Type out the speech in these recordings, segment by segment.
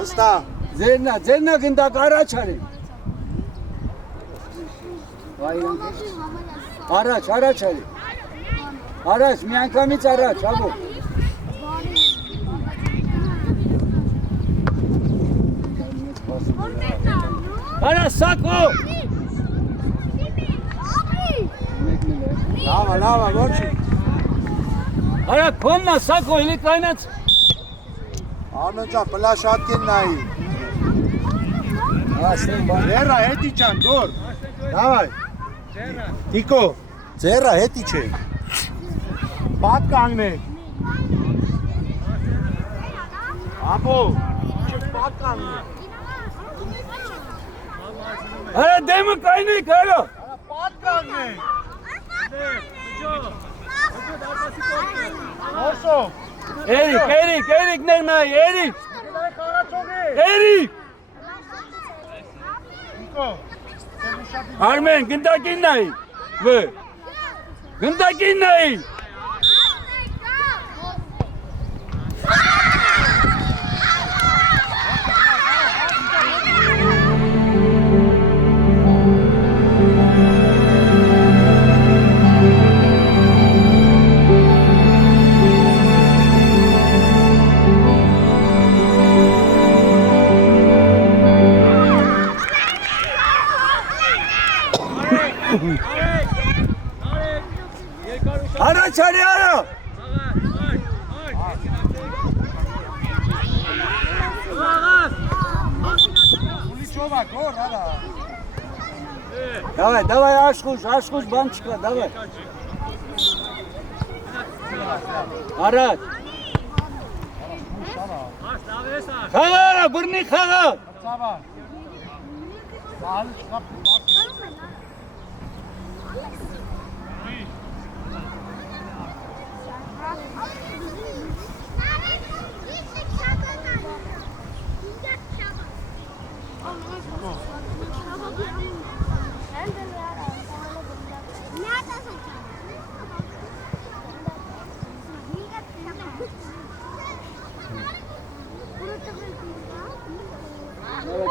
Ոստա։ Ձերնա գնդակ առաջ արի։ Առաջ արի։ Առաջ, մի անգամից առաջ, աբո։ Արա սակո։ Լավա, ոչի։ Արա քոննա սակո, իլի կայնած։ Անոջա, պլաշատկին նայի։ Ձերա, հետի չան, գոր։ Դավայ։ Տիկո, ձերա, հետի չէ։ Պատ կանգնեք։ Աբո, չէ պատ կանգնեք։ Արա դեմը կայնեք, արա։ Պատ կանգնեք։ Ոսո։ Էրիկ ներնայ, Էրիկ։ Էրիկ։ Արմեն, գնդակին նայի։ Վը։ Գնդակին նայի։ Արա չարի արա։ Давай, աշխուժ, բան չկա, давай։ Առաջ։ Խաղա արա, բռնի խաղա։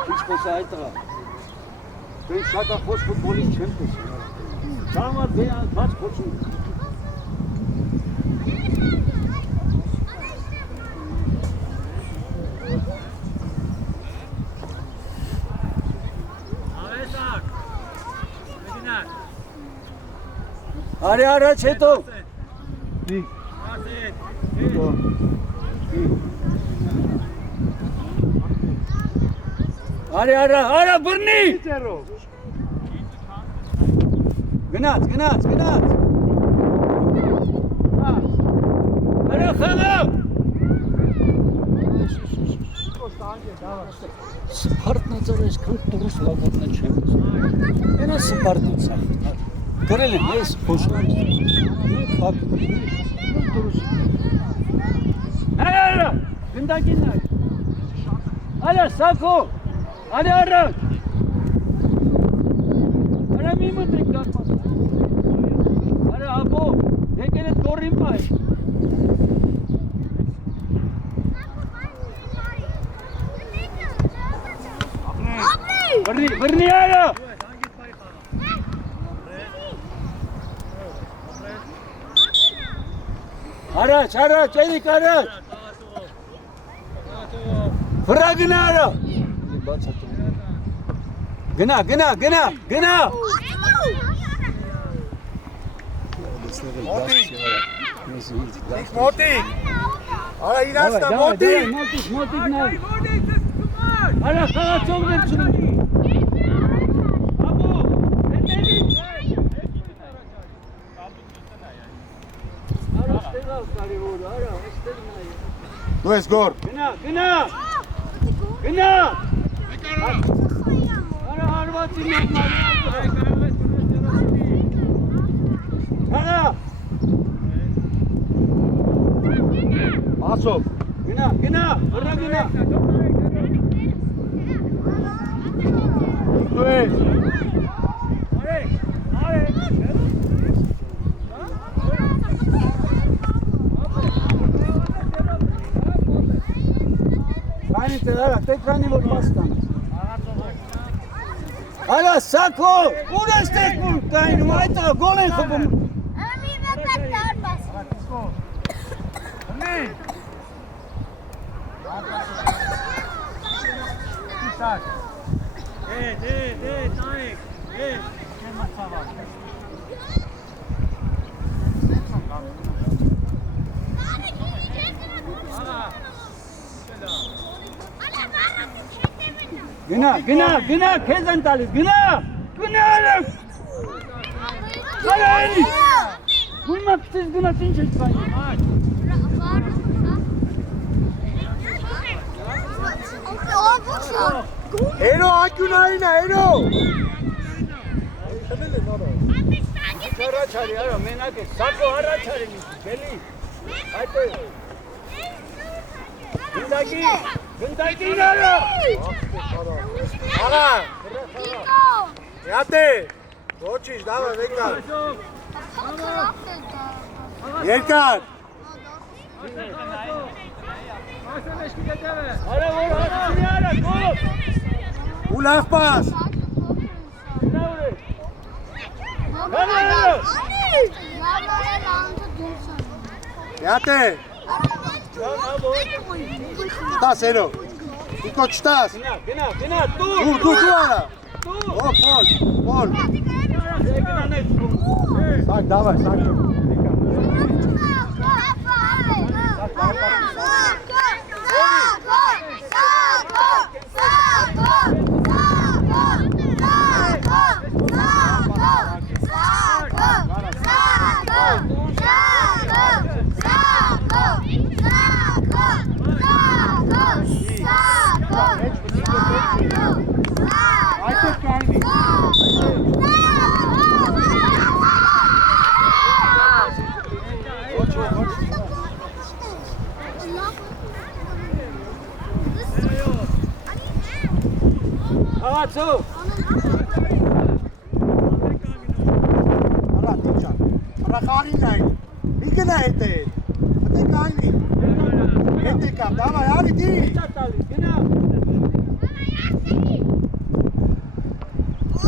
Քիչ խոսա այդ տղա։ Դու շատ ախոս ֆուտբոլիստ չեմ խոսում։ Ճամար բաց խոսում։ Արի առաջ հետո։ Արա բռնի։ Գնաց։ Արա խաղա։ Սպարտնացար այսքան դուրս լավոտնը չեմ։ Ենա սպարտնացա։ Գրել եմ ես խոշոր։ Արա, գնդակին նայ։ Արա սակո։ Արա առաջ։ Արա մի մտեք դարպաս։ Արա աբո, եկել է տորին պայ։ Բռնի արա։ Առաջ, Էրիկ առաջ։ Վրա գնա արա։ Գնա։ Մոտիկ։ Արա իրացնա, մոտիկ։ Մոտիկ նայ։ Արա խաղացող դեմ չունի։ Աբո, հետելի։ Արա ստեղալ կարևոր, արա, այստեղ նայ։ Դու ես գոր։ Գնա։ Արա հարվածի մեկ նայ։ Հաղա։ Ասով։ Գնա, վրա գնա։ Դու ես։ արա, տեքրանի որ պաստան։ Արա, սակո, ուր ես տեքմուր կայնում, այդտեղ գոլ են խփում։ Ամի մեկակ դարբաս։ Հնի։ Գնա, քեզ են տալիս, գնա, արա։ Արա, էլի։ Գումա պտես գնաց ինչ ես կայնում։ Հերո ակյունային է, հերո։ Առաջարի, արա, մենակ է, սակո առաջարի գելի, այդպես։ Գնդակին արա։ Աղա, Դիկո։ յատե։ Ոչինչ, դավա, վեկար։ Երկար։ Արա, որ հացի արա, գոլ։ Ու լավ պաս։ Յատե։ Չտաս, հերո։ Դիկո չտաս։ Գնա, Դու արա։ Օ, պոլ։ Սակ, դավա, սակ։ Աղացու։ Արա, դիջան։ Արա, խարին նայն։ Մի գնա հետ է։ Մտե կայնի։ Հետ է կապ, դավայ, արի դի։ Գնա։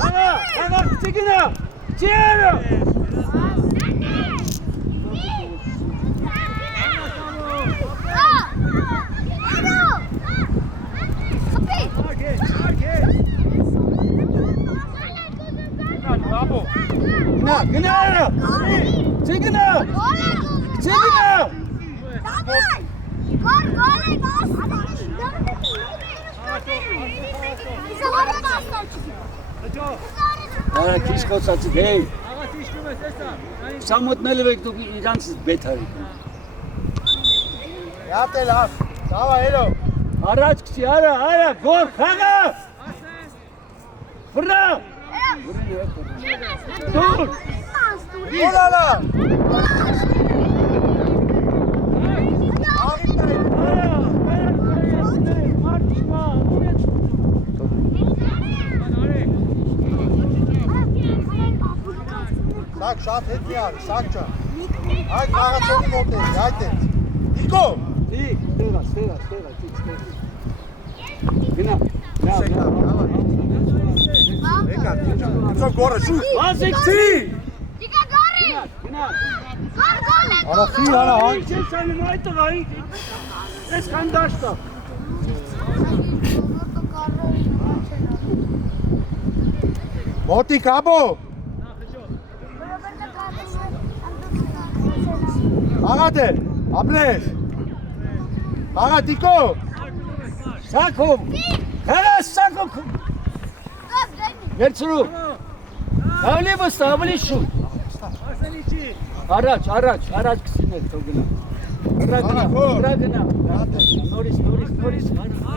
Աղա, գնա։ Չերը։ Գնա արա։ Չգնա։ Արա քիչ խոսացի, հեյ։ Սամոտնելու եք դուք իրանցից բեթ արիք։ Յատե լավ, դավա, հերո։ Առաջ քսի, արա, գոլ, խաղա։ Վրա։ Դուր։ Գոլ արա։ Աղիտ նայն։ Սակ շատ հետ մի արի, սակ չա։ Այդ խաղացողի մոտ է, այդ է։ Դիկո։ Ստեղա, գնա, Եկա, դիջան, ուսով գորը, շուտ։ Վազիքցի։ Դիկա գորի։ Գնա։ Գոր է։ Արա, խի, արա, հանք։ Ինչ ես անում այդ տղային, ես կանդաշտա։ Մոտիկ, աբո։ Աղա դե, ապրես։ Աղա, դիկո։ Սակում, սակում, վերցրու, ավելի վստահ, ավելի շուտ, առաջ կսիներ, թող գնա, վրա գնա, նորից,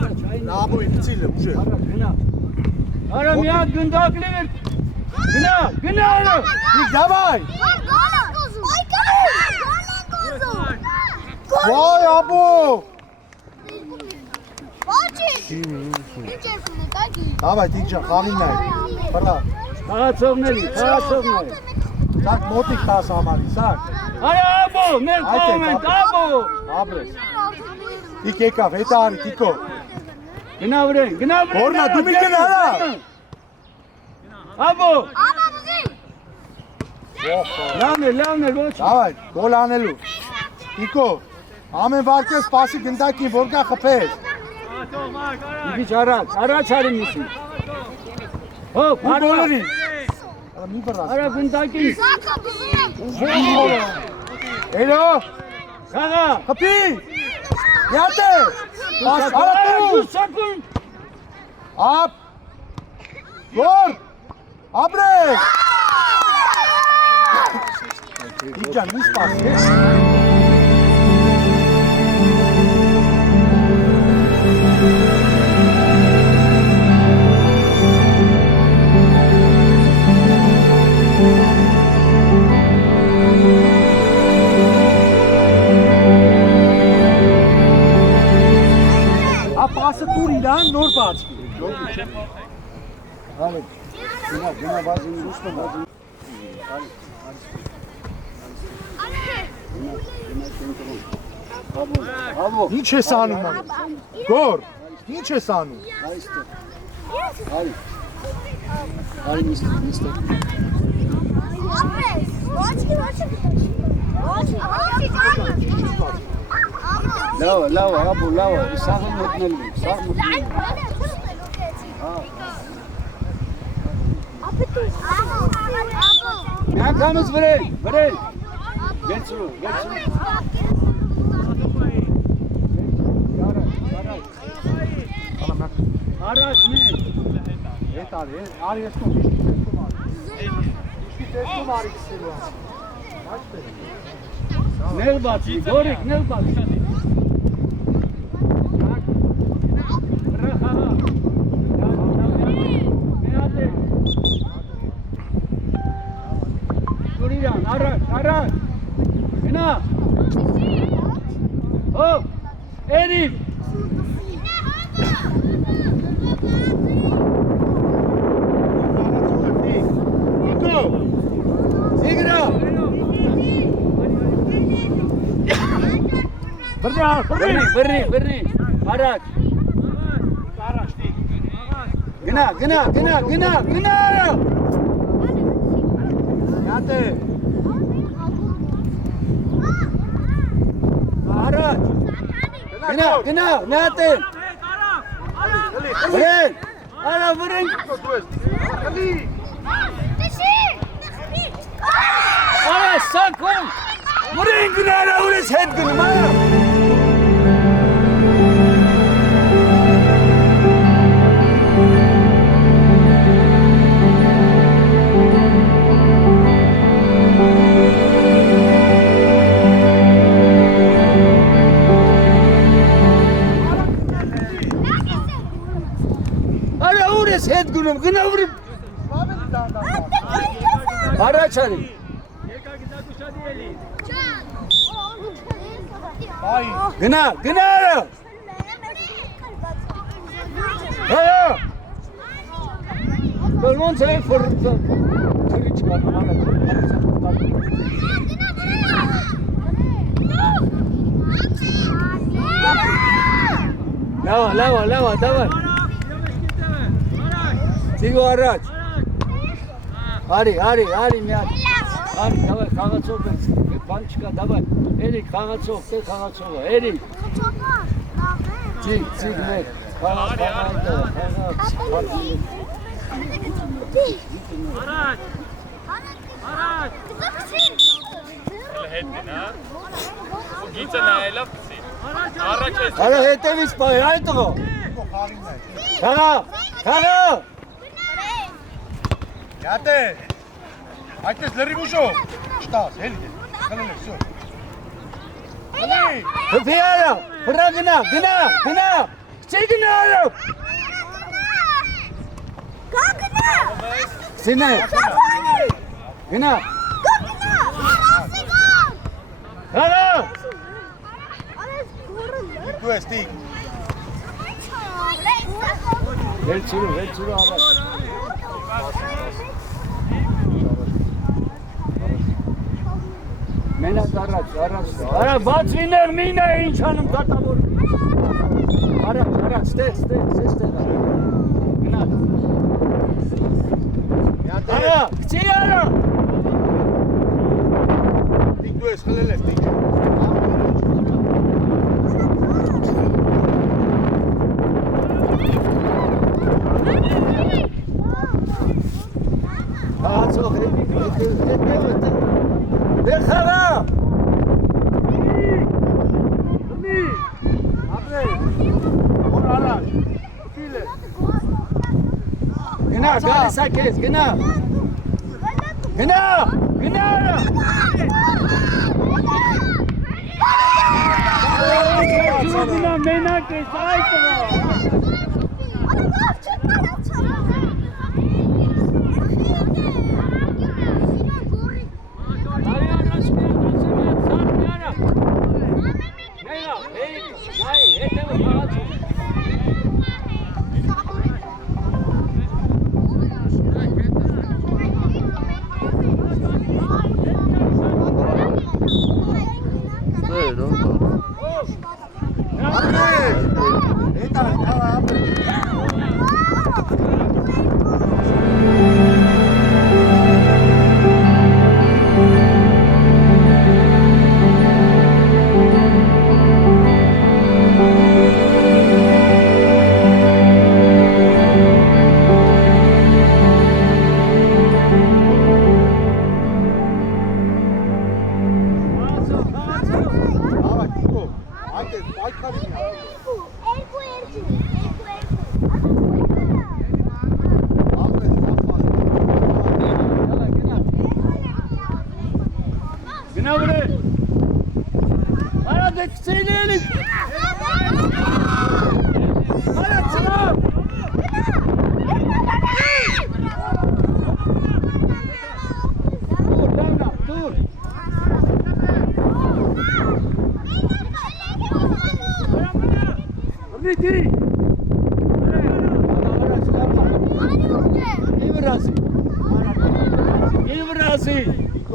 առաջ, այն, Աբոյի պցիլը, ուժե։ առաջ, գնա, արա միակ գնդակ լիվեր, գնա, արա, Դիկ, դավայ։ Վայ, աբո։ Դավայ, դիջան, խաղին նայ։ Բրա։ խաղացողների, Սակ մոտիկ տաս համարի, սակ։ արա աբո, մեր կողմ են, աբո, Ապրես։ Դիկ եկավ, հետա արի, դիկո։ Գնա վրեն, գնա վրեն։ Որնա, դու մի գնա, հա։ Աբո։ Աբա բուզի։ Լավն է, ոչ։ Դավայ, գոլ անելու։ Նիկո, ամեն վարկը սպասի գնդակին, որ գա խփես։ Իբիչ առաջ արի միսի։ Հոպ, Ու գոլերի։ Մի բռած։ արա գնդակին։ Սակա բուզի։ Էլո, Խաղա։ խփի։ Յատե։ Պաս, արա դու։ Սակուն։ Ապ։ Գոր։ Ապրես։ Իջան, մի սպասի։ Ապասը տուր իրան նոր բացվի։ Հալը։ Գնա բազին ուստը բազին։ Աբո։ Ինչ ես անում անում։ Գոր, ինչ ես անում։ Այստեղ։ Արի միստը։ Ապրես։ Ոչքի։ Լավ, աբո, լավ, սաղը մտնելու, սաղ մտնելու։ Նա կամս վրեն։ Գեցրու։ Առաջ նեն։ Հետ արի, արի ես կոմ, իշկի տեսքում արի կսելու ան։ Նել բացի, գորիկ, նել բացի։ Ռախաղա։ Մեհատե։ Դուրիրան, առաջ։ Գնա։ Հոպ, էրիվ։ Նիկո, Իգրա։ Բռնի, առաջ։ Գնա։ յատե, Առաջ։ Գնա, նատե։ Վրեն, արա վրեն։ Արա սակում։ Վրեն գնա, արա ուրես հետ գնում, արա։ Արա ուրես հետ գնում, գնա վրեն։ Առաջ արի։ այ, Գնա, արա։ Հա։ Ոնց է ֆորտը։ Քրիչ կանանա։ Լավ, դավայ։ Տիգո առաջ։ Արի, մի հատ։ Արի, դավայ, խաղացող ես։ Բան չկա, դավայ։ Էրի, խաղացող, էրի։ Ծիգ մեկ։ Խաղաց։ Գիծը նայելով պսի։ Առաջ ես։ Արա հետևից պահի, այդ ողո։ Խաղա։ յատե, այդպես լրի ուժով, չտաս, հելի դես, խլել ես, սյո։ Հլի, Հպի արա, վրա գնա, Չի գնա արա։ Սինե։ Գնա։ Խաղա։ դու ես տիկ, Վերցրու առաջ։ Մենակ առաջ։ Արա բացվիներ մինը ինչ անում դատավոր։ Առաջ, ստեղ, գնա։ Արա, քցի արա։ Դիք դու ես խլել ես դիք։ Ացող, դե խաղա։ Որ առաջ։ Ֆիլը։ Գնա, գալիս է քեզ, գնա։ Գնա մենակ ես այդ տղա։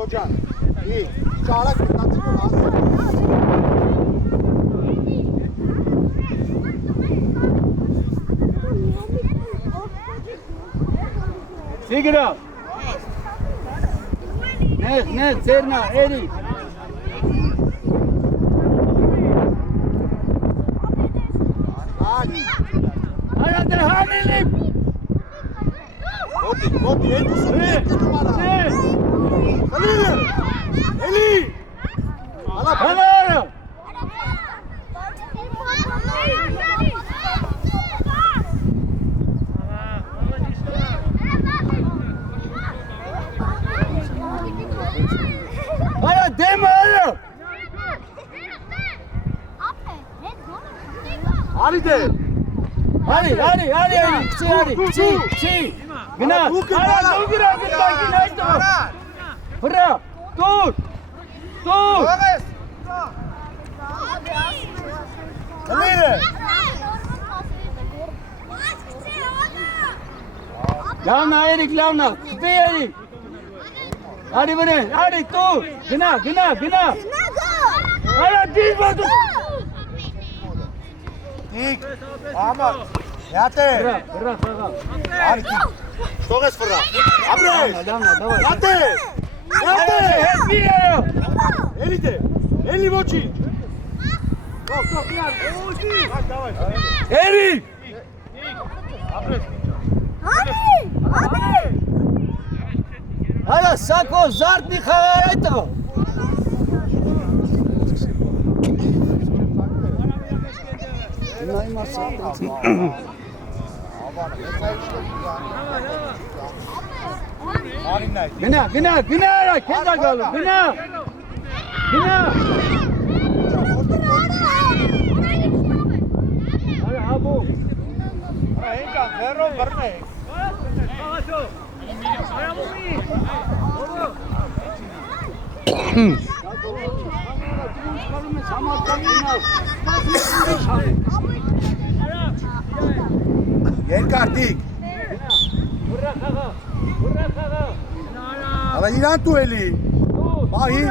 Ջան, ճարակ մտածի որ ասա։ Սիգրա։ Նեղ, ծերնա, էրի։ Արա դե հանիլի։ Մոտի, այդ ուսրի, նմարա։ Էլի։ Հանարա։ Արա դեմը արա։ Արի դե։ Արի, քցի։ Գնա, արա դու գրա գտակին այդ տղա։ Վրա, տուր։ Կլիրը։ Լավնա, Էրիկ, լավնա, խտի Էրիկ։ Արի վրեն, արի տուր, գնա։ Արա դիվ բատու։ Դիք, ամա, յատե։ Վրա, խաղա։ Արի դիք, շտող ես վրա։ Աբրես, Լավնա, դավայ։ յատե, Հետ մի էրը։ էլի դե, էլի ոչի։ Էրիկ։ Արա սակո զարդնի խաղար այդ տղա։ Նայ մասա։ Արին նայ։ Գնա, արա, քեզ ա գալու, գնա։ Արա հաբու։ Ինքա վերով բռնեք։ Երկար դիք։ Վրա խաղա։ Ալա իրան տու էլի։ Բահի։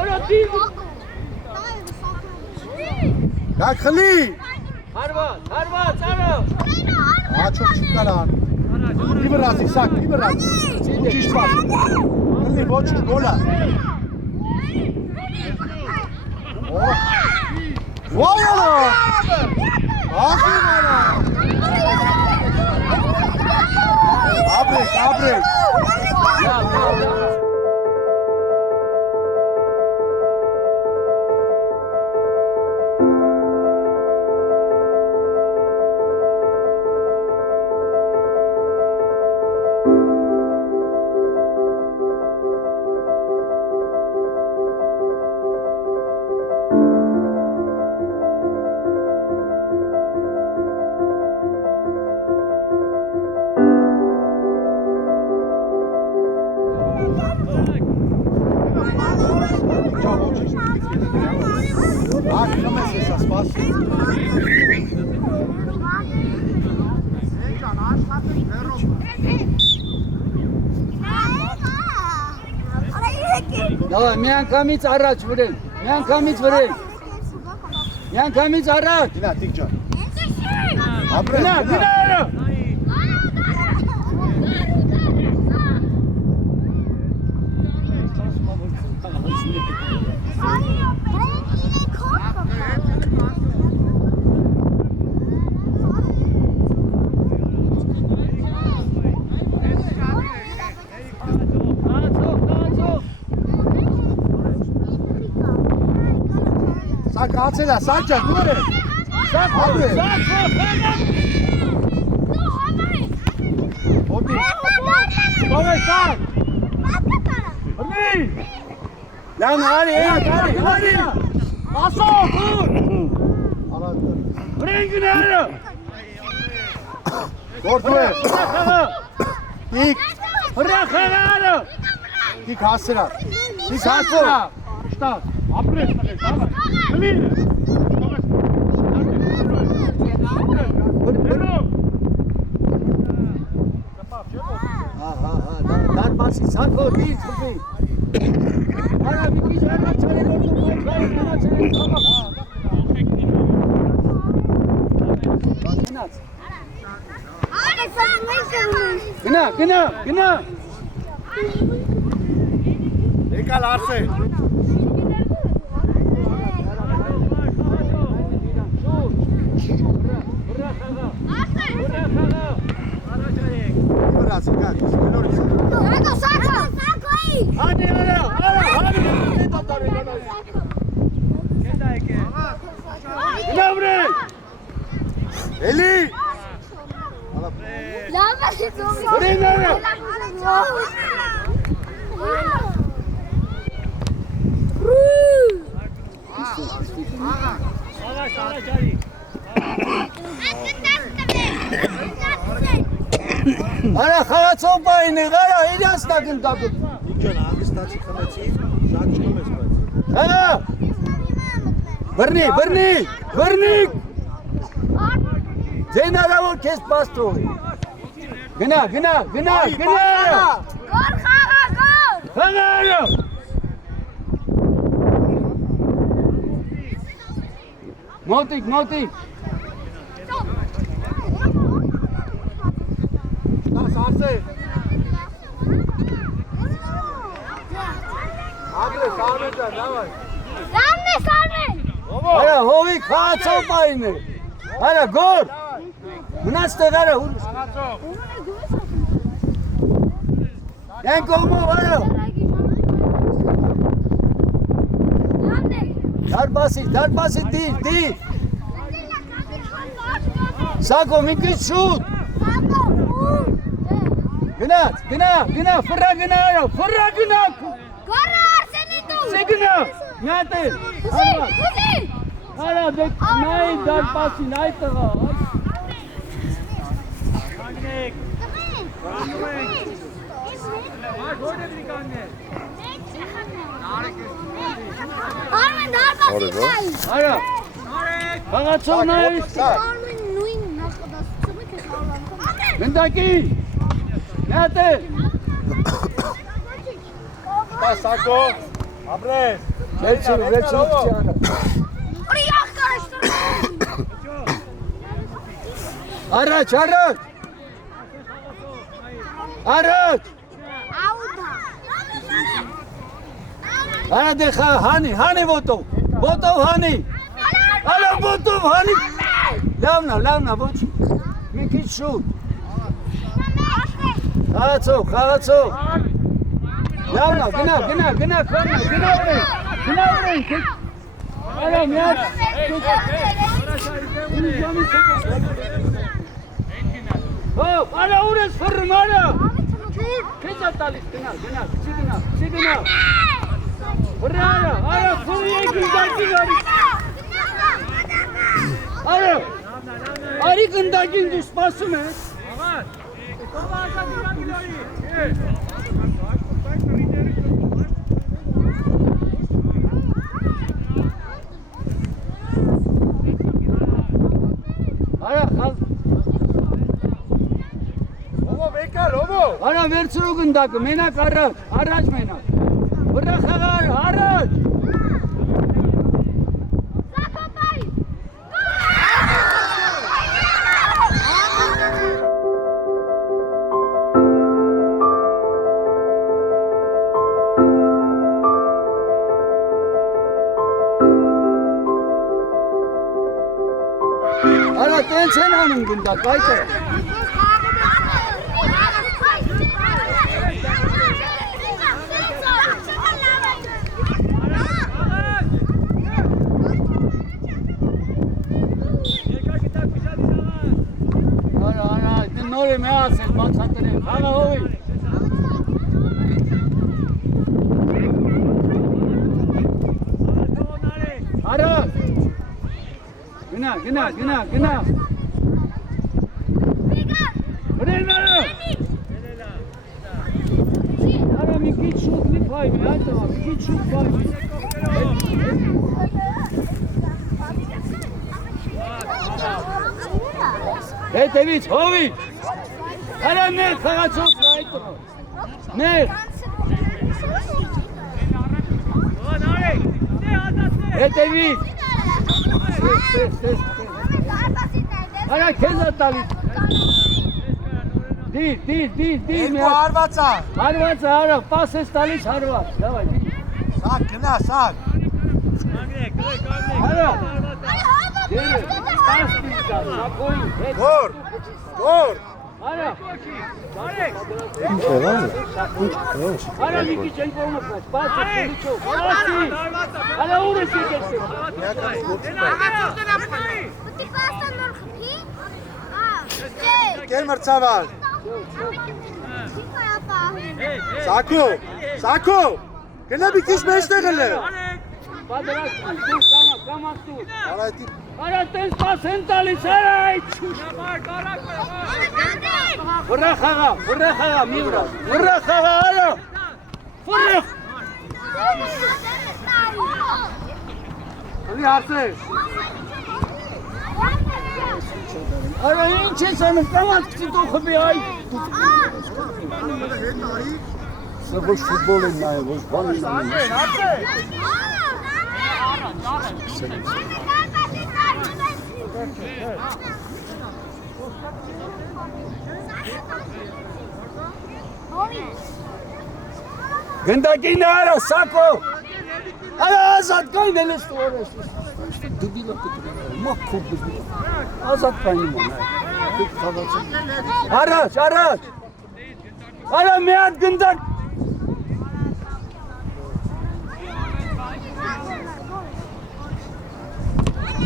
Արա դիվ։ Գաքլի։ Հարված, արա։ Աչոք չկարան։ Իբրազի, սակ, իբրազի։ Ճիշտ բաց։ Քլի ոչ գոլա։ Վայա։ Ախի մարա։ Abre. Давай, միանգամից առաջ վրեն, միանգամից վրեն, միանգամից առաջ։ Գնա, տիկ ջան։ Գնա, արա։ Սակ հացելա, սակ ջան, դու ես։ Սակ, Abre. Ոդի։ Πάμε σάκ. Βρει. Լան, արի, արի։ Ասո, dur. Արադը։ Βρին արա. Գործու է։ Տիկ, Ռախանա. տիկ հասերա։ Տիկ հասո։ Что? Апрес, давай. Блин. Դարպասի սակո դիր խփի։ Արա մի քիչ առաջ արի որ դու քայլ գնաց։ Գնա։ Եկալ արսե։ Իբրազի, գա, նորից։ Հadi արա, Գնա վրե։ Էլի։ Βρին արա։ Արա խաղացող բային է, արա իրաց տակն տակն։ Տիկ ջան, անգստացի խմեցի, շատ չկում ես բայց։ Արա։ Բռնի։ Ձեն արա որ քեզ պաստողի։ Գնա։ Խաղա։ Մոտիկ։ Դաս արսե։ Ապրե, սարմեն ջան, դավայ։ Արա հովի խաղացող բային է։ Արա գոր։ Մնաց տեղ արա։ Յան կողմով արա։ Դարպասի դիր։ Սակո մի քիչ շուտ։ Գնա, ֆրա գնա։ Սեգնա, միատե։ Արա դեք նայ դարպասի նայ տղա։ Արա։ Խաղացող նայ։ Մնդակի։ Միատե։ Սակո, ապրես։ Վերցին, չիանա։ Առաջ, առաջ։ Առաջ։ Արա դե հանի ոտով։ Ոտով հանի։ Արա ոտով հանի։ Լավնա, ոչ։ Մի քիչ շուտ։ Խաղացող։ Լավնա, գնա ուրեն։ Արա միած։ Հոպ, արա ուր ես ֆռում, արա։ Քեզ է տալիս, գնա։ Արա, ֆռի եկին դակի գարի։ Արա, արի գնդակին դու սպասում ես։ Արա, Արա վերցրու գնդակը, մենակ առաջ մենակ։ Վրա խաղար, առաջ։ Արա տենց են անում գնդակ, այդը։ Նորը մի ասել, բացատրել, խաղը հովի։ Արավ։ Գնա։ Վրեն արավ։ Արա մի քիչ շուտ մի պայմի, այդտվա, մի քիչ շուտ պայմի։ Հետևից, հովի։ Արա մեր խաղացող այդտվա։ Մեր։ Հետևից։ Արա քեզ է տալիս։ Դիր, Հարվածա։ Հարվածը, արա, պաս ես տալիս հարված, դավայ, դիր։ Սակ, գնա, սակ։ Արա, դերը, պաս դիր տալ, սակոյին, հետ։ Գոր։ Արա, արա մի քիչ են կողմակած, պաս է, խելիչով, պասի, արա ուր ես եկել սեկ։ Կել մրցավալ։ Սակո, գնա մի քիչ մեջտեղ էլ է։ Պատրաստ, դուր կամաք դուր։ Արայտի։ Արա տես պաս են տալիս, արա այդ չուշ։ Վրա խաղա, մի վրա։ Վրա խաղա, արա։ Վրա։ Ալի հարցեր։ Արա ինչ ես անում, կամաք ծիտու խբի այ։ Սա ոչ ֆուտբոլ են նայ, ոչ բան են նայ։ Գնդակին արա, սակո։ Արա ազատ կային էլ ես տուր ես։ Դուբիլը կտրել, մաքուր դուբիլը։ Ազատ կային ման։ Առաջ։ Արա մի հատ գնդակ։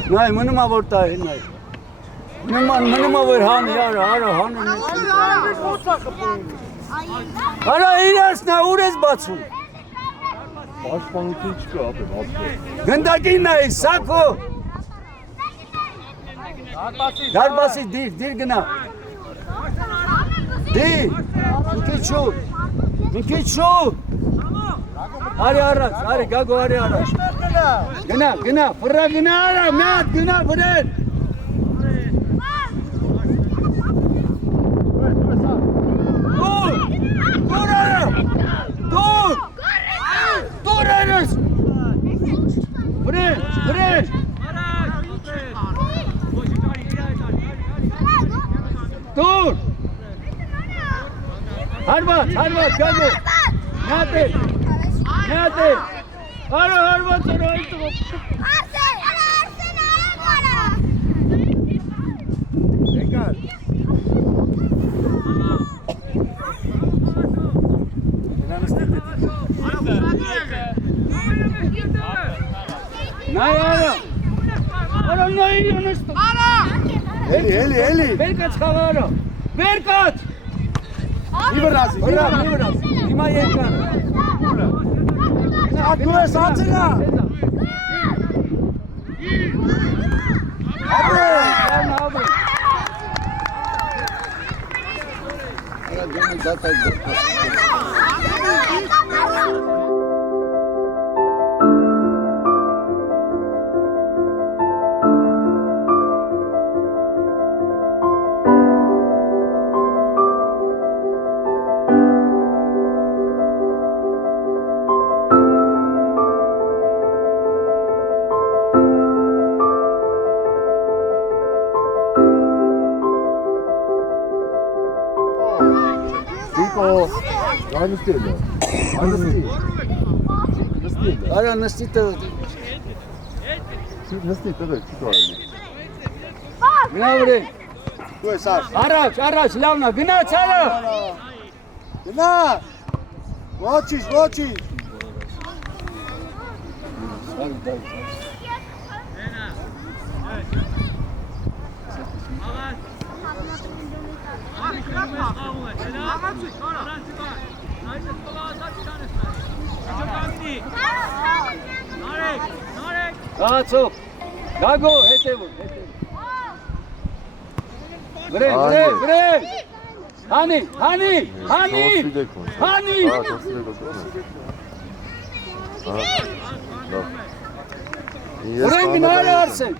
Նայ, մնում ա որ տա է, նայ։ Մնում ա որ հանի, արա, հանի։ Արա իրասն է, ուր ես բացում։ Պաշտպանություն չկա, ապել։ Գնդակին նայ, սակո։ Դարբասի, դիր գնա։ Դիր, մի քիչ շուտ։ Արի առաջ, գագո արի առաջ։ Գնա, վրա գնա արա, միատ գնա վրեն։ Դուր արա, դուր արաս։ Վրեն։ Գագո։ Նատե։ Նատե։ Արա հարվածը այդտեղ։ Արսեն, Արսեն արա։ Եկար։ Նա նստի դեպի։ Նայ արա։ Արա նայ նստո։ Էլի։ Վերկաց խաղարա։ Վերկաց։ Իվրազի։ Հիմա եկան։ Դու ես անցնա։ Արա նստի տեղ։ Գնա վրեն։ Դու ես արս։ Առաջ, լավնա, գնաց արա։ Գնա։ Ոչինչ։ Կացով, գագո, հետևում։ Վրեն, հանի։ Վրեն գնալ Արսեն։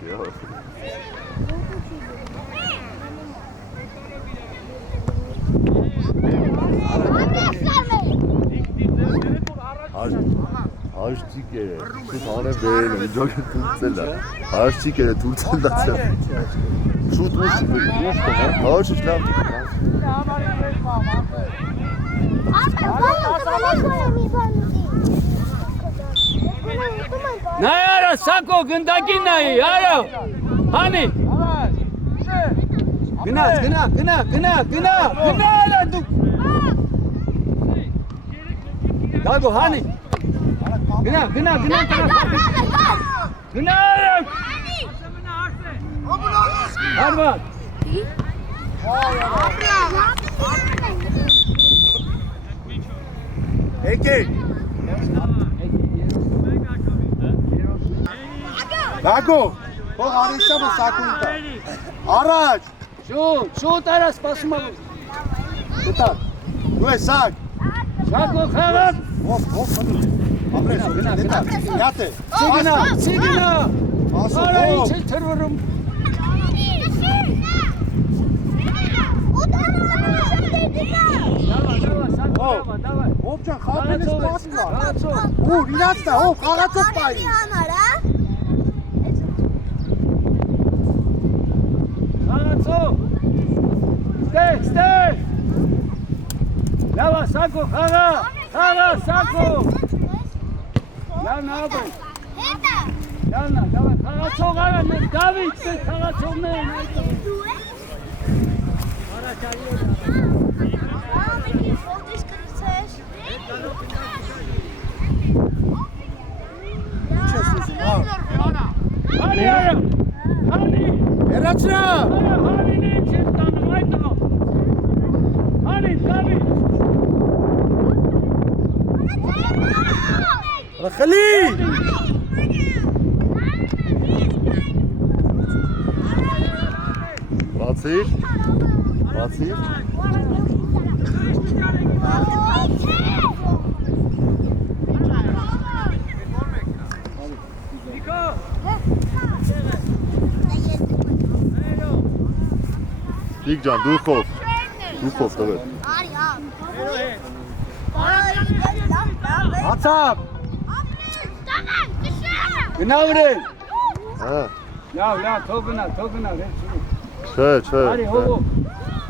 Հարշտիկերը, շուտ անեմ բերել եմ, իջոգը թուրցել է, հարշտիկերը թուրցել դացել, շուտ ուշ կնեմ, հարշիչ լավ։ Նայ արա, սակո գնդակին նայի, արա, հանի։ Գնա արա դու։ Գագո, հանի։ Գնա Արվա Եկեք Գագո Թող արիշամը սակույն տա Առաջ Շուտ արա սպասում աղ Գտա Դու ես սակ Սակո խաղատ Ապրես գնա Յատե Սիգնա Արա ինչ է թրվրում Ովջան խաղեն ես պասնա Ուր իրացնա հով խաղացով պայի Խաղացով Ստեղ Լավա սակո խաղա սակո Լավնա ապր Լավնա խաղացող արա Դավիթ խաղացողներ Հանի արա Հանի Երաչնա Հանին ինչ ես տանում այդտեղ Հանի Դավիթ Ռխլի Բացիր Դիկ ջան, դուխով տղեր Հացապ Գնա վրեն Հա Լավ, թող գնա Չէ Արի հողով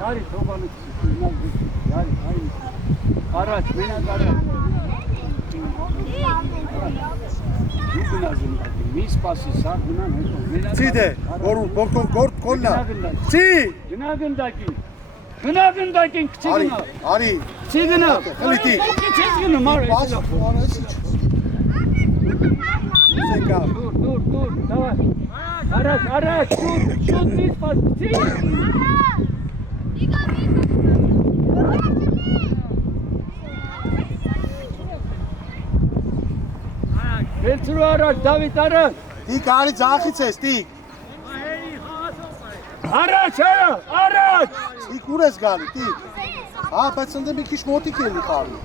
Արի թողանը Արի Առաջ, մենակ առաջ։ Դու գնաս ընդդակի, մի սպասի, սա գնան հետո։ Ցիդե, գոր կոննա։ Ցի։ Գնա գնդակի։ Գնա գնդակին, քցի Արի, գնա։ արի։ Քցի գնա։ Խլիտի։ Քցի գնա, մարը։ Բաց անես ինչ։ Սեկա։ Դուր, դավայ։ Առաջ, շուտ մի սպաս, քցի։ Վերցրու առաջ, Դավիթ առաջ։ Դիկ արի ձախից ես, դիկ։ Առաջ։ Դիկ ուր ես գալի, դիկ։ Հա, բայց ընդ մի քիչ մոտիկ էլի խաղի։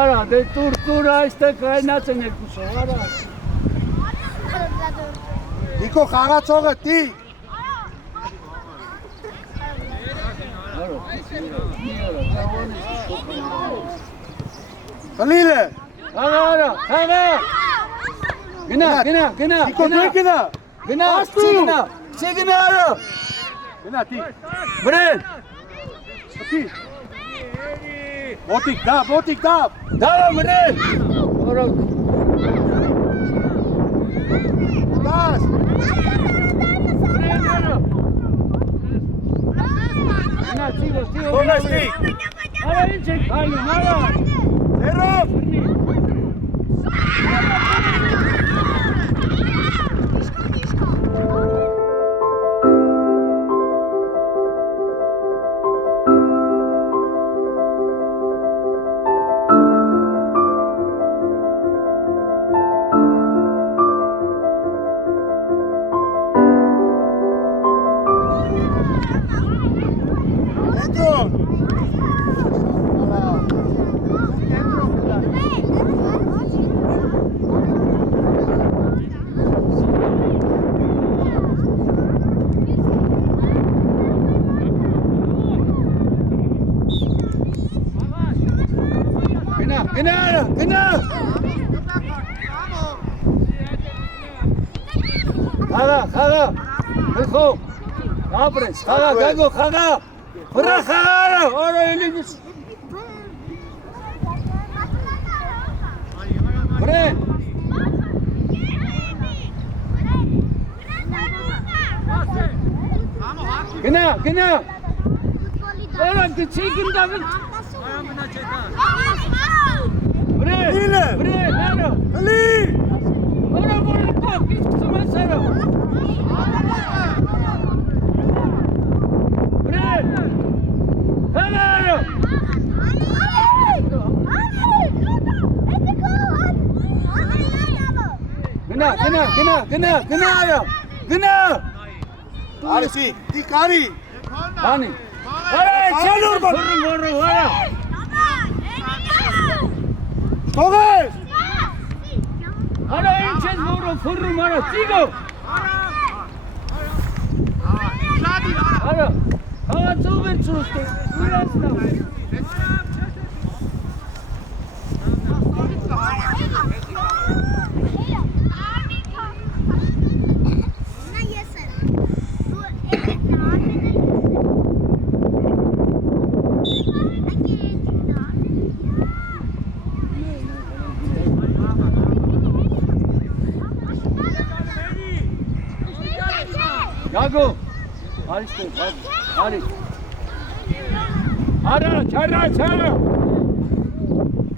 Արա, դե տուր այստեղ կայնած են երկուսը, առաջ։ Դիկո խաղացողը, դիկ։ Խլիլը։ Արա, Գնա։ Դիկո դու գնա։ Գնա, քցի գնա արա։ Գնա, դիկ։ Վրեն։ Մոտիկ դապ։ Դավա վրեն։ Արա, Դաս։ վրեն արա։ Գնա, ծիվո։ Թողես դիկ։ Արա, ինչ եք քայլում, արա։ Երով։ Գնա։ Խաղա։ Հեխո։ Ապրես, խաղա, գագո, խաղա։ Վրա խաղա, արա էլինիս։ Վրեն։ Գնա։ Արա, գցի գնդավին։ Վրեն, արա։ Խլի։ Արա, պակ, ինչ կսում ես արա։ Վրեն, խաղա արա։ Գնա արա, գնա։ Արի սիկ, դիկ արի։ Բանի։ Արա, չելուր բան։ Վռը, արա։ Թողես։ Արա, ինչ ես որը վռում արա, ծիգո։ Արա, խաղացող վերցրուս տեք, ուրացնավ։ Գագո, արիստեղ, արի։ Առաջ։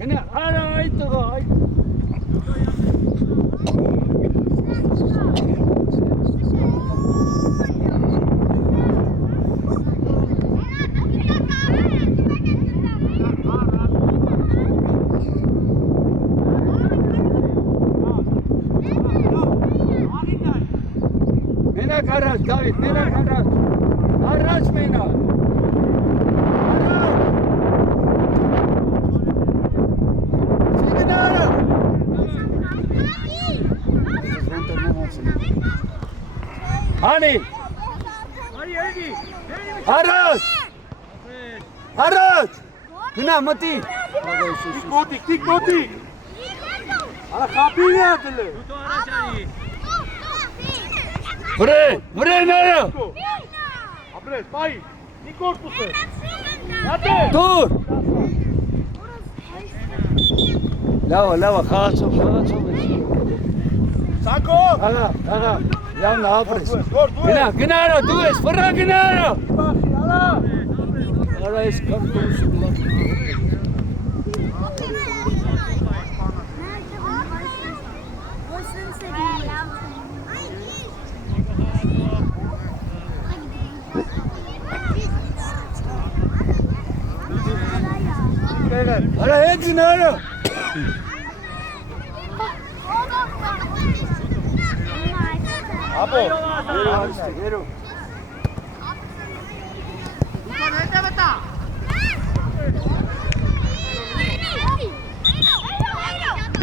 Գնա, արա, այդ տղա, այդ։ Մենակ առաջ, Դավիթ, մենակ առաջ։ Առաջ մենակ։ Չգնարա։ Հանի։ Առաջ։ Գնա, մտի։ Դիկ մոտիկ։ Արա խապին է դլը։ Վրեն արա։ Ապրես, պայի։ Դիկ կորպուս է։ Դուր։ Լավ, խաղացող ես։ Սակո։ Աղա, լավն ապրես։ Գոր դու Գնա արա, դու ես, վրա գնա արա։ Բախի, արա։ Արա ես կարտոս գլա։ Արա հետ գնա արա։ Աբո։ Երո։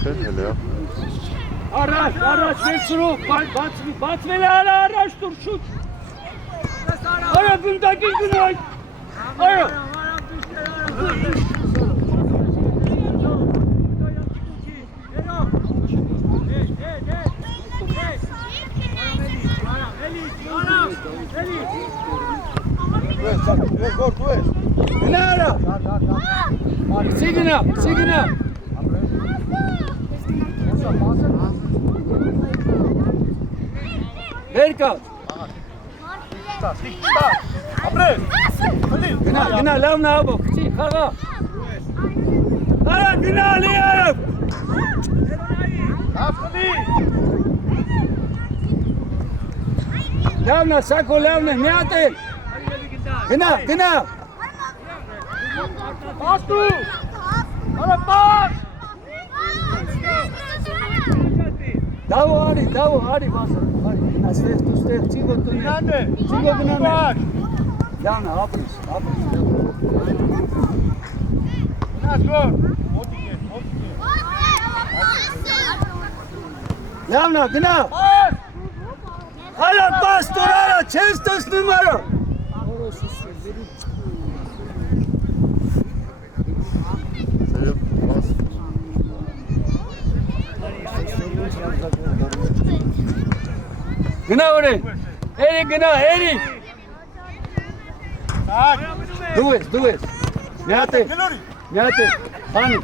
Հելա։ Առաջ, վերցրու, բացվել է արա, առաջ դուր շուտ։ Արա գնդակի գնայ։ Արա։ Գոր դու ես։ Գնա արա։ Սիգնա։ Վերկա։ Ապրես։ Գնա, լավն է աբո, քցի, խաղա։ Արա գնա լի արա։ Ապրի։ Լավն է, Սակո լավն է, մի հատ է։ Գնա։ Pass tu! Ora pass! Davo, Ari, basă. Ari, stai, țin-o tu. Țin-o până mea. Iana, apris. Iana, gâna! Ala, pastorala, ce stă-ți numără? Gına oraya. Eri. Do it. Nyate. Hani.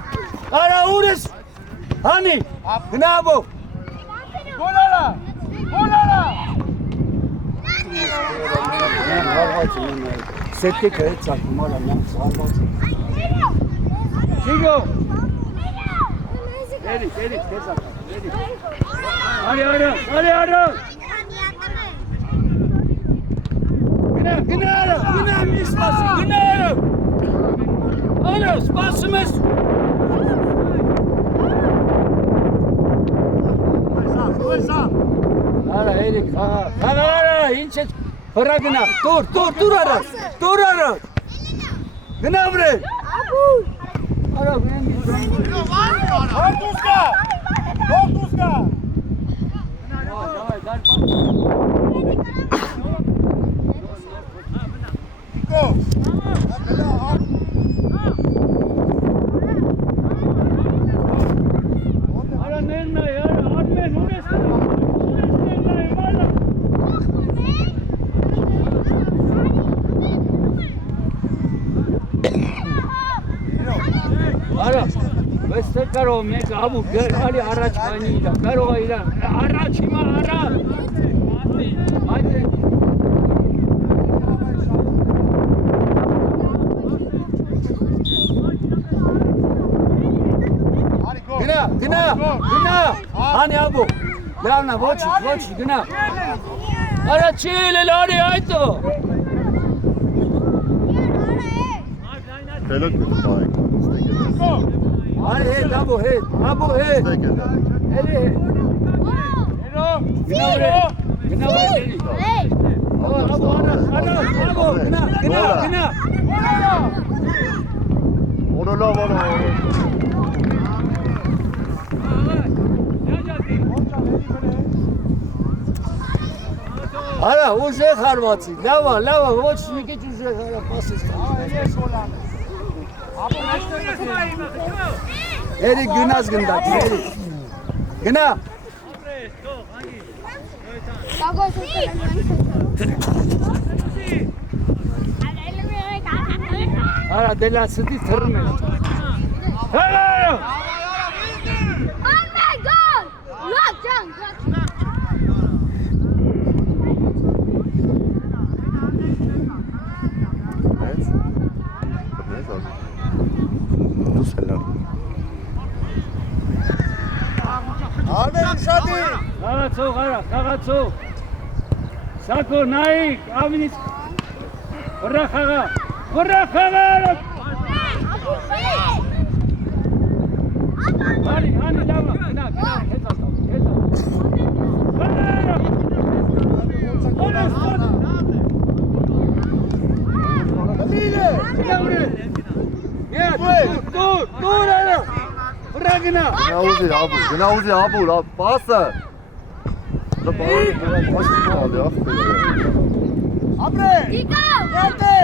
Ara ures. Hani. Gına bu. Golala. Sette kayıt sattım oğlum lan. Sigo. Eri, tez at. Hadi ara. Gına misması, gına ara. Ara, spasımız. Ara, Erik, ara, ince. Para gına, dur ara. Gına bre. Ara, ben bir Hortuska. Давай, дай Go. Ara nenna ya, adme nunes. Ara, veste karo meg abu ali araç kanıyla, karo ayla, araç ima ara. Haydi. Gına. Hani abu. Lavna, voči, gına. Ara çile lari ayto. Helal bir bay. Hani head, abu head. Eli. Gına bre. Eli. Abu ara. Gına. Onu la bana. Ara, uze harvaci. Lava, voči neki uze hara pasis. Eri günaz gındak, eri. Gına. Ara, dela sıdı tırmıyor. Helal! Արմեն ուշադի։ Խաղացող արա, խաղացող։ Սակո նայիկ, ավինից։ Վրա խաղա, արա։ Հանի, լավա, գնա, հետ ալտավ, Դուր արա, վրա գնա։ Գնա ուզի աբուր, պասը։ Դա բարի պասը ալի, Ապրե։ Յատե։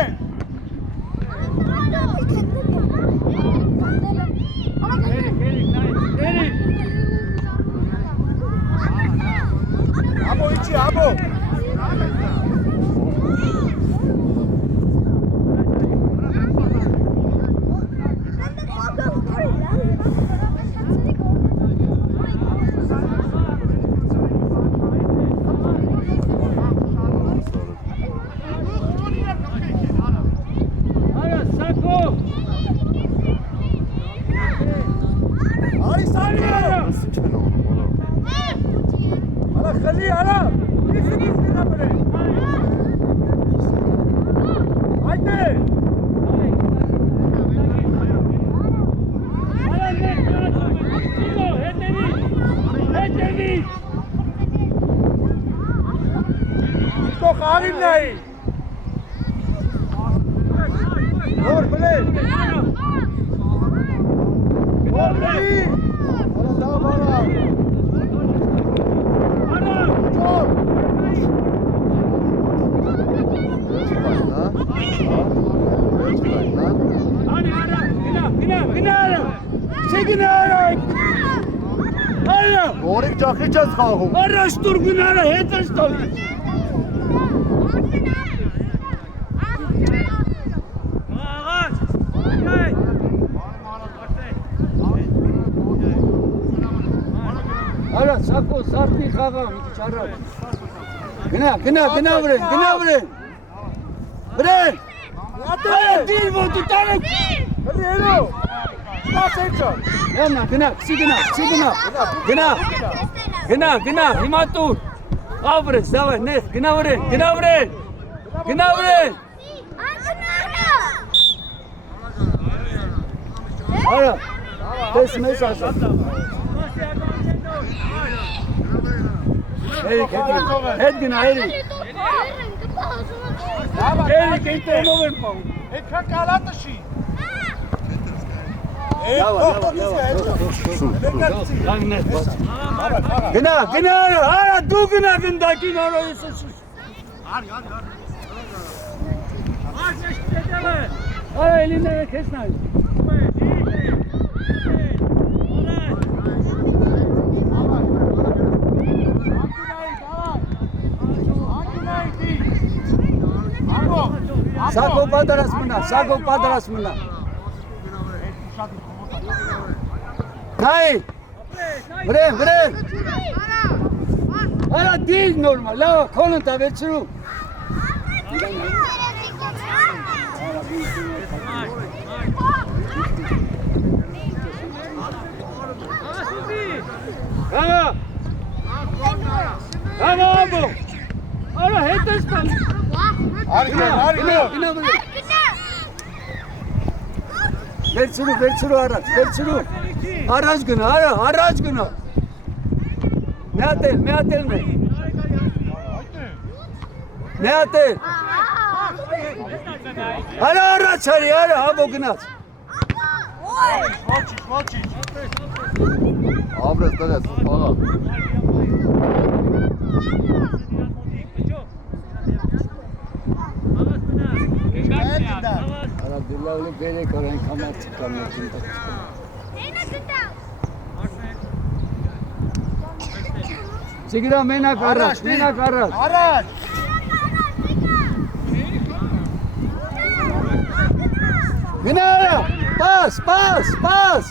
Աբո իջի, աբո։ Որիկ ճախիչ ես խաղում։ Առաջ տուր գնարա, հետ ես տալի։ Արա, սակո, սարդի խաղա, մի քիչ առաջ։ Գնա վրեն։ Վրեն։ Արա, դիր ոտու տարեք։ Հելո։ Սպասեցո։ Գնա, հիմա տուր։ Ավրես, դավայ, նես, գնա վրեն։ Արա, տես մեզ ասա։ Էրիկ, հետ գնա, Էրիկ։ Էրիկ, այդ տենով եմ պաղում։ Այդ քա կալատը շի։ Գնա, արա, դու գնա գնդակին արա ես ես։ Արա, էլիները քեզ նայ։ Սակո պատրաստ մնա։ Նայ, վրեն։ Արա դիր նորմալ, լավ, քոնն տա վերցրու։ Հաղա, աբո։ Արա, հետ ես տան։ Գնա։ Վերցրու առաջ, Առաջ գնա։ Միատել մե։ Միատել։ Արա առաջ արի, աբո գնաց։ Ոչի։ Ապրես տղես, խաղա։ Արա դիլավլի բերեք արայն կամարցի կամարցի։ Սիգրա մենակ առաջ։ Գնա, պաս։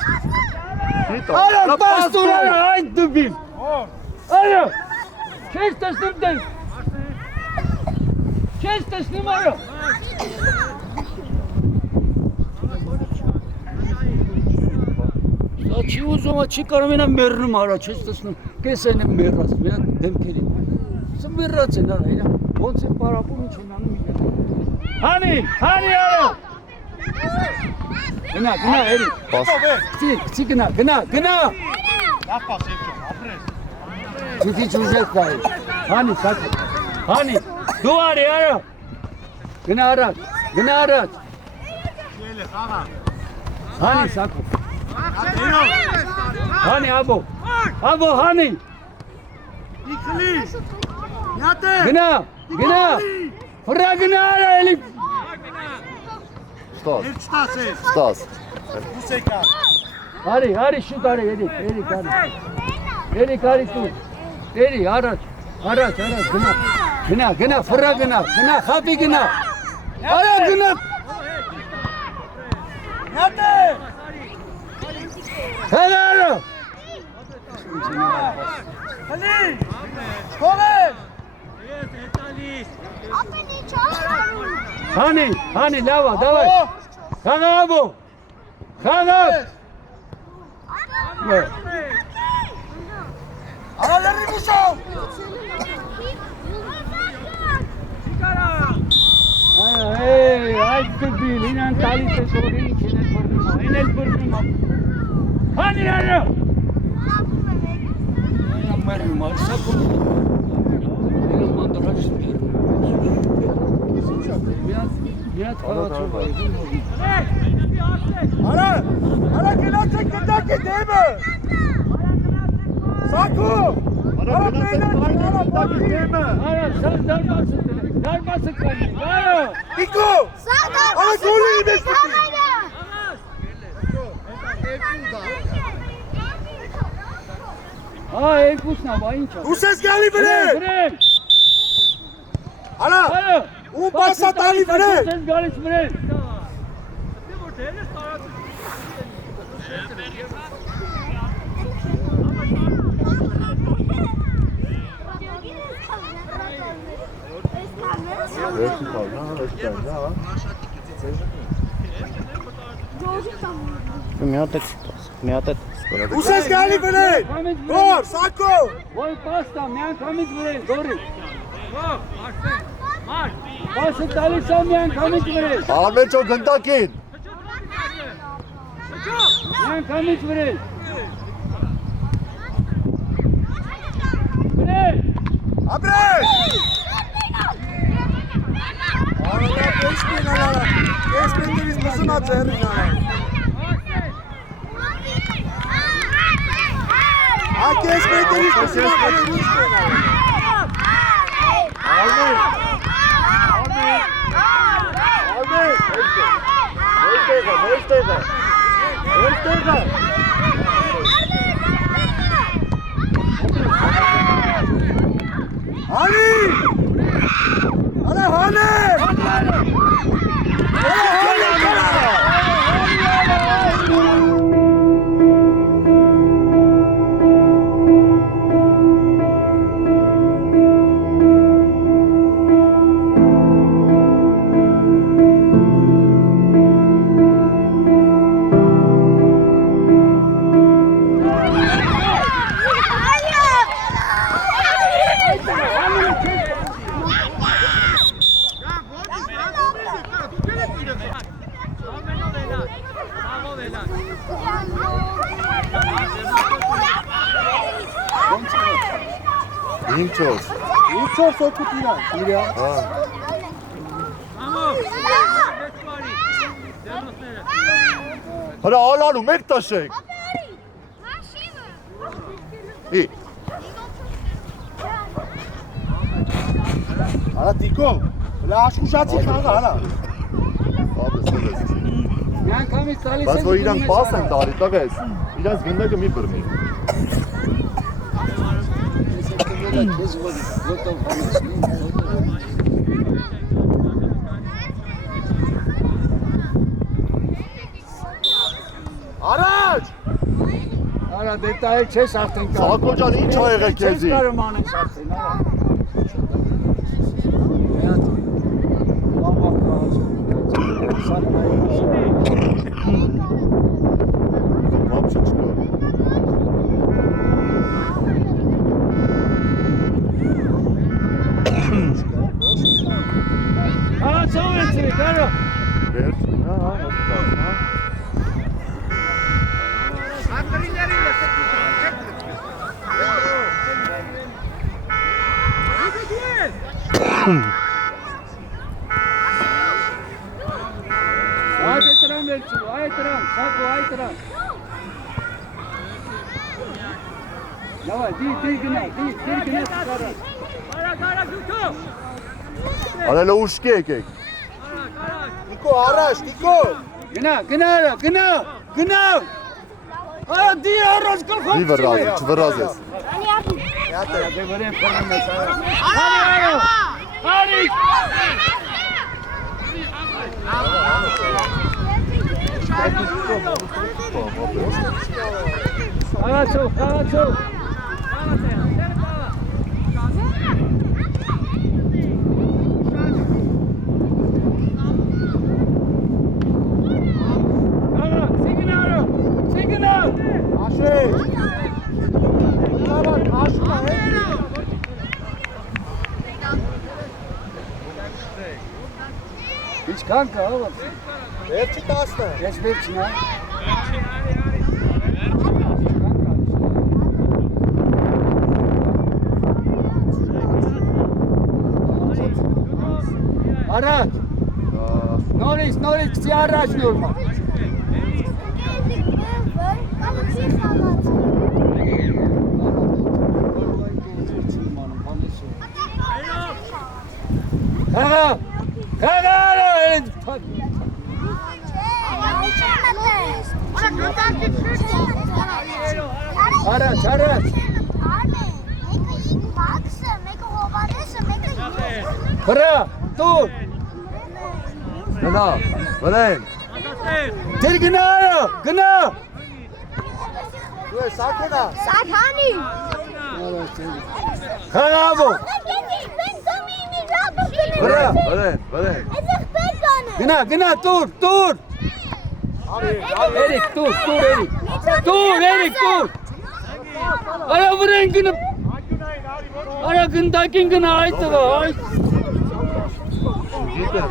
Արա, պաս տուր, այն դուբիլ։ Արա, չես տեսնում արա։ Չի ուզում, չի կարող մենա մեռնում առաջ, ես տեսնում, կեսեն եմ մեռած, մենա դեմքերին։ Սա մեռած են արա, իրա, ոնց է պարապում, ինչ են անում իրեն։ Հանի արա։ Գնա, էրի։ Քցի գնա։ Լավ պաս եկա, ապրես։ Քիչ ուժեղ կայ։ Հանի, սակը։ Հանի, դու արի արա։ Գնա առաջ։ Ելե, խաղա։ Հանի, սակը։ Հանի, աբո, հանի։ Իքլի։ Նատե։ Գնա։ Վրա գնա արա, էլի։ Ստաս, Եվ չտաս ես։ ստաս։ Դուս եկա։ Արի, շուտ արի, Էրիկ արի դու։ Էրի, առաջ, գնա, վրա գնա, խապի գնա։ Արա գնա։ Նատե։ Հելարը։ Հլի։ Թողե։ Ապենի չար։ Հանի, լավա, դավայ։ Խաղա աբո։ Արա լրի մուսով։ Այդ կբիլ, ինան տալիս է շորի, են էլ բրնում։ Հանի արա։ Մերնում, սակում։ Էրում անդրաշ միատ խաղացով այ։ Արա գնացեք կտակի դեմը։ Սակու։ Արա դարբասը կանի, արա։ Իկո։ Արա գոլի իմես պտի։ Երկուսն ա, ինչ ա։ Ուս ես գալի վրեն։ Արա։ Ու պասա տալի վրեն։ Ուս ես գալիս վրեն։ Ուս ես գալի վրեն։ Գոր, սակո։ Ոյ պաստա, միան կամից վրեն, գորի։ Պասը տալիս ա միան կամից վրեն։ Արմենչո գնդակին։ Միան կամից վրեն։ Վրեն։ Ապրես։ Արա պեշ մենալարա։ Ես մենտերիս մսմա ծերին արա։ Ակես մենտերիս մսմա ծերին Հանի! Արա հանի! Ինչո՞ց։ Ինչո՞ց օգուտ իրա։ Իրա։ Հրա ալալու մեկ տաշեք։ Ի։ Արա տիկո, հլա աշուշացի խաղա, հլա։ Միան կամից տալիս Բայց որ իրանք պաս են տալի, տղես, իրանց գնդակը մի բրմի։ Առաջ! Արա դե տայել չես արդեն կարող։ Սակո ջան, ինչ ա եղել քեզի։ Չես կարող անես արդեն, արա։ Միատ լավա կազը։ Բապ չկա։ Haydi tren versin, haydi tren, Sako, haydi tren. Yavaş, değil güne çıkarır. Արելը ուշ կեք։ Նիկո, առաջ, Նիկո։ Գնա։ Ա դի առաջ գլխով։ Մի վրազ, չվրազես։ Դե վրեն փոնում ես արա։ Հարի։ Խաղացող։ Ինչքան կա, ով։ Վերջի 10-ը։ Ես վերջին, հա։ Առաջ։ Նորից, ծի առաջ նորմալ։ Առաջ։ Հրա, տուր։ Գնա, վրեն։ Դեր գնա։ Դու ես Սաքենա։ Սաքանի։ Խաղավո։ Վրեն։ Գնա, տուր։ Էրիկ, տուր, Էրիկ։ Արա վրեն գնա։ Արա գնդակին գնա այդտեղը, այ։ Գիտե,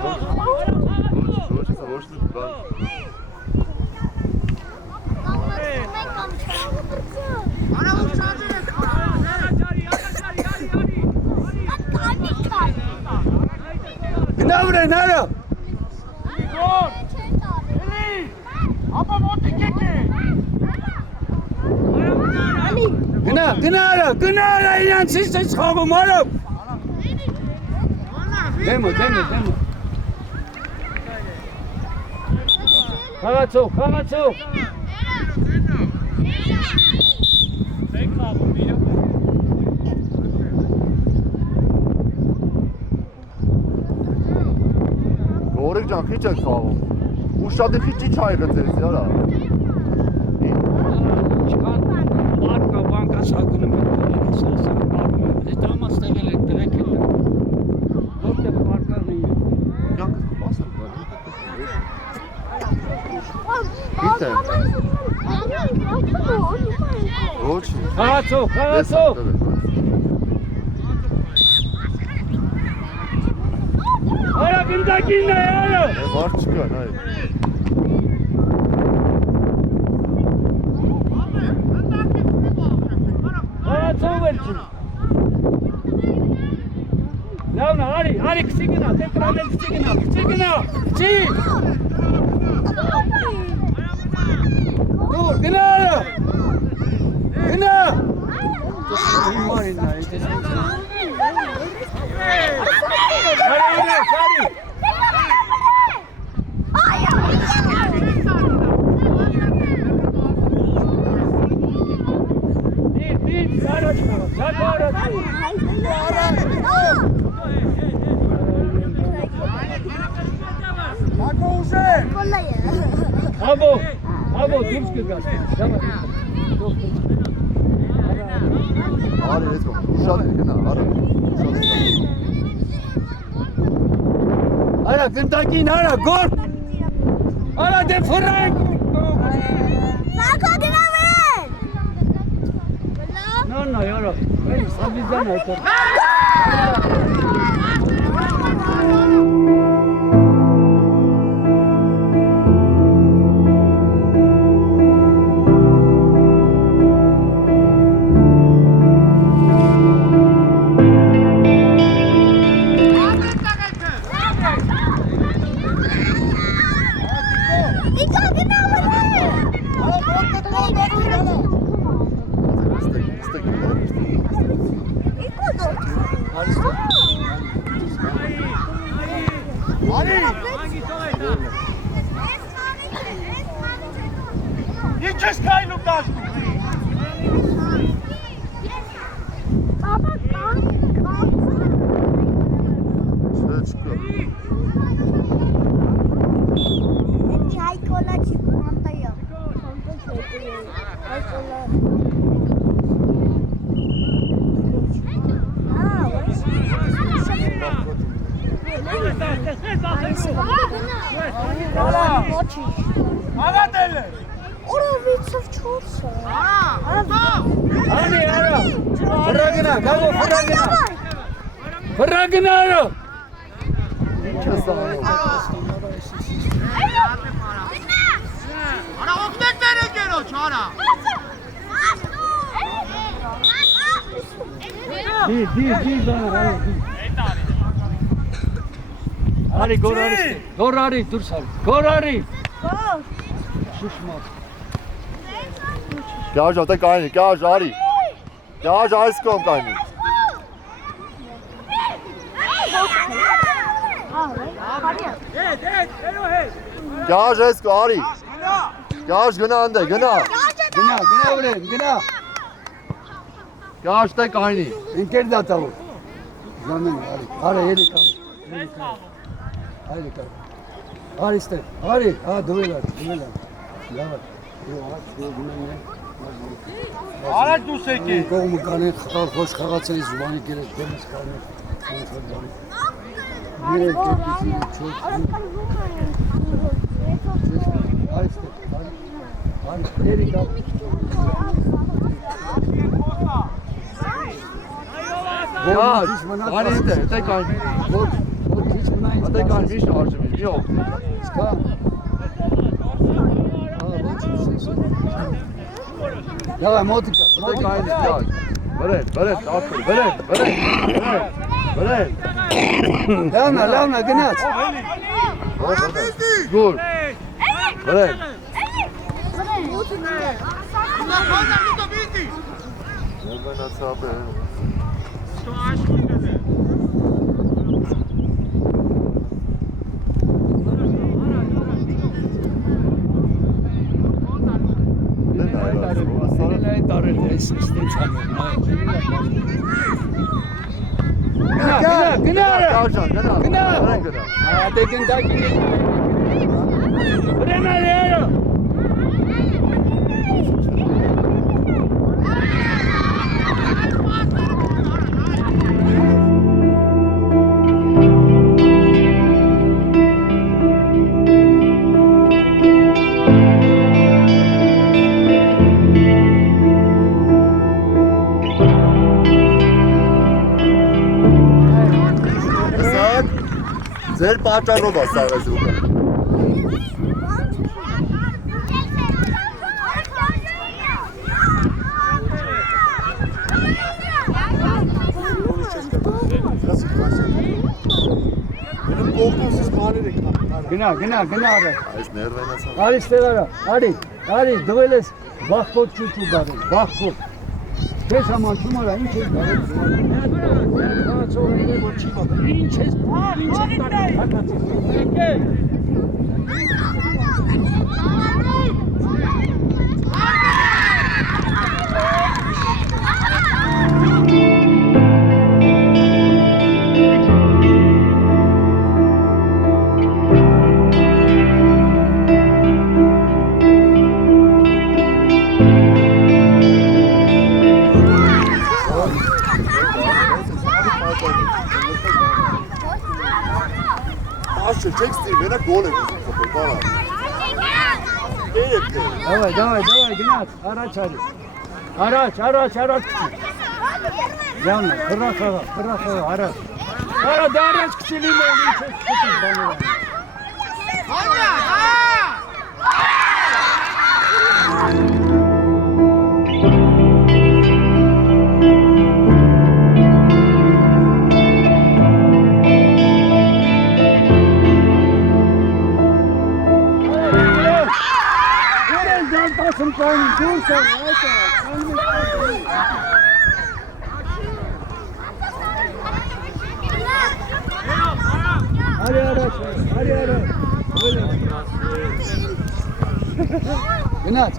Գնա վրեն, արա։ Գնա, իրանցից ես խաղում, արա։ Դեմո։ Խաղացող։ Գորիկ ջան, քիչ եք խաղում։ Ուշադի քիչ չայղեցես, յարա։ Ինչքան բանկա սակունում են դե դամաս տեղել եք դրեք էլ որտեղ բարկան է Կյանքը մասը Գիտե։ Ոչ։ Խաղացող։ Արա գնդակինն է, արա։ Մարդ չկա, նայ։ Խաղացող վերջին։ Լավնա, արի, քսի գնա, դե տրանել քսի գնա։ Դուր, գնա։ Հիմարին նա, ես Շարի։ Դիր, առաջ կա, Սակո առաջ կա։ Սաքո ուժեր։ Աբո, դուրս կգաս։ Արի, ես կոմ, ուշադի գնա, արա։ Արա, գնդակին, արա, գոր։ Արա, դե ֆրանկ։ Սաքո դրամեն։ No, yoro. Sabizdan aytar. Աղատել է։ Օրովիցով 4-ը։ Հանի արա։ Ֆրագնա, գալո ֆրագնա։ Ֆրագնա արա։ Արա օգնեք մեր եկերոջ, արա։ Di bana. Hadi Gorari dur sen. Gorari. Şişmaz. Gel Jota kayni, gel Jari. Gel Jari skom kayni. Gel Jesko Ari. Gel Gına ande, Gına. Gına buraya, gına. Gel Jota kayni. İnkar da tavuk. Zaman Ari yedi kal. Haydi kal. Ari işte. Ari. Ha duvarlar. Ya bak. Արա դուս եկի։ Կողմը կանեն խոշ խաղացրի զուբանի գերես դեմս կանեն։ Երեք կեպիսի չոք։ Այստե։ Ան երիկա։ Gel. Ari iste, tek kayni. Ոչ քիչ մնա ինձ։ Tek kayni bir şarjım, bir yok. Սկա։ Yalan motika. Tek kayni, gel. Beren, attır, Beren. Lavna gnaç. Dur. Beren. Ben asabı. Ձեր պատճառով է սա ռեզուլտը։ Gına ara. Այս ներվեն ասա։ Արի ստեղարա, արի, դվել ես վախպոտ ճուճու դարել, վախպոտ։ Քեզ համաչում արա, ինչ ես դարել։ Խաղացողները որ չի բատել, ինչ ես դարել, հակացես։ Եկեք։ Aşçı çeksin, bana gol ediyorsun kapıyı falan. Давай, Гнат, araç hadi. Araç. Yanına, kırak araç. Arada araç küçülüğüm olduğu için tutun bana. Basın koyun, dur sen, hadi araç. Gınat.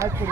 Hadi.